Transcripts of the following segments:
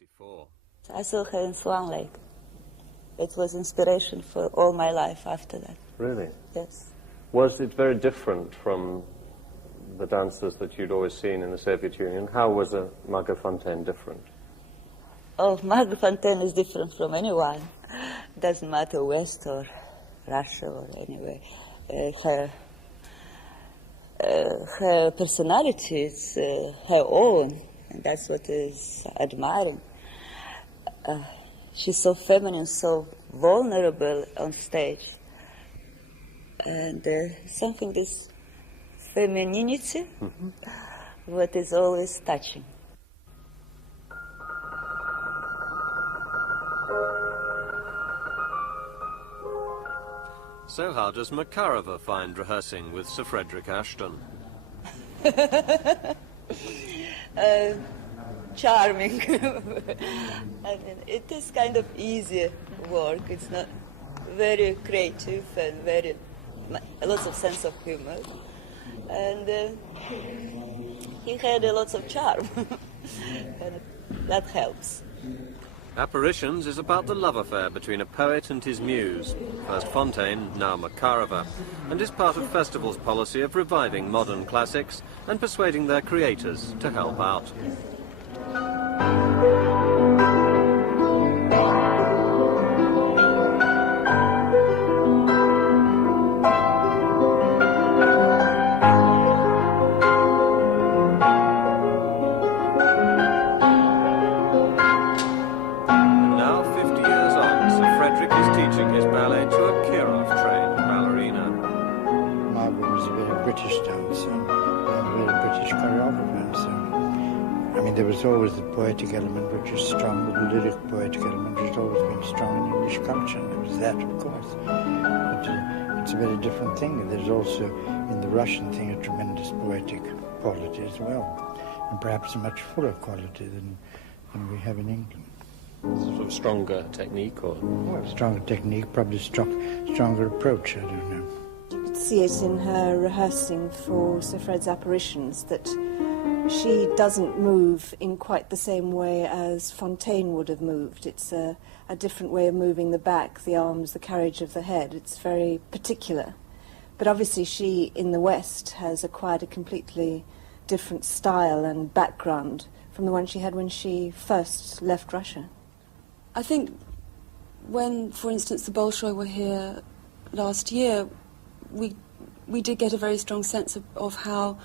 1964. I saw her in Swan Lake. It was inspiration for all my life after that. Really? Yes. Was it very different from the dancers that you'd always seen in the Soviet Union? How was Margot Fonteyn different? Oh, Margot Fonteyn is different from anyone. Doesn't matter West or Russia or anywhere. Her personality is her own, and that's what is admiring. She's so feminine, so vulnerable on stage. And something, this femininity, what is always touching. So how does Makarova find rehearsing with Sir Frederick Ashton? Charming. I mean, it is kind of easy work. It's not very creative and lots of sense of humor. And he had lots of charm. And that helps. Apparitions is about the love affair between a poet and his muse, first Fonteyn, now Makarova, and is part of festival's policy of reviving modern classics and persuading their creators to help out. His ballet to a Kirov-trained ballerina. Margot was a very British dancer and a very British choreographer. So, I mean, there was always the poetic element, which was strong, the lyric poetic element, which has always been strong in English culture, and there was that, of course. But it's a very different thing. There's also, in the Russian thing, a tremendous poetic quality as well, and perhaps a much fuller quality than we have in England. Sort of stronger technique, or? Well, stronger technique, probably stronger approach, I don't know. You could see it in her rehearsing for Sir Fred's Apparitions that she doesn't move in quite the same way as Fonteyn would have moved. It's a different way of moving the back, the arms, the carriage of the head. It's very particular. But obviously she, in the West, has acquired a completely different style and background from the one she had when she first left Russia. I think when, for instance, the Bolshoi were here last year, we did get a very strong sense of how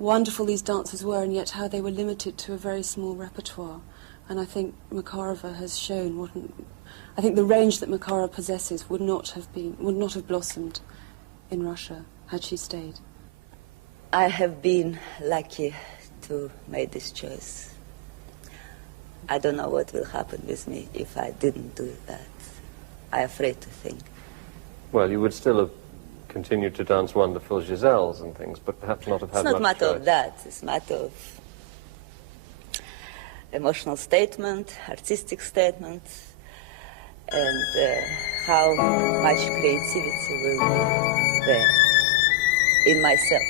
wonderful these dancers were, and yet how they were limited to a very small repertoire. And I think Makarova has shown I think the range that Makarova possesses would not have blossomed in Russia had she stayed. I have been lucky to make this choice. I don't know what will happen with me if I didn't do that. I'm afraid to think. Well, you would still have continued to dance wonderful Giselles and things, but perhaps not have had much choice. It's not a matter of that. It's a matter of emotional statement, artistic statement, and how much creativity will be there in myself.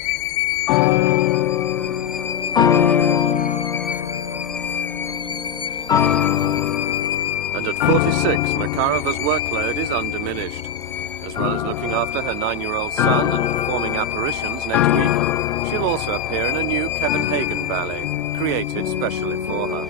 And at 46, Makarova's workload is undiminished. As well as looking after her 9-year-old son and performing Apparitions next week, she'll also appear in a new Copenhagen ballet, created specially for her.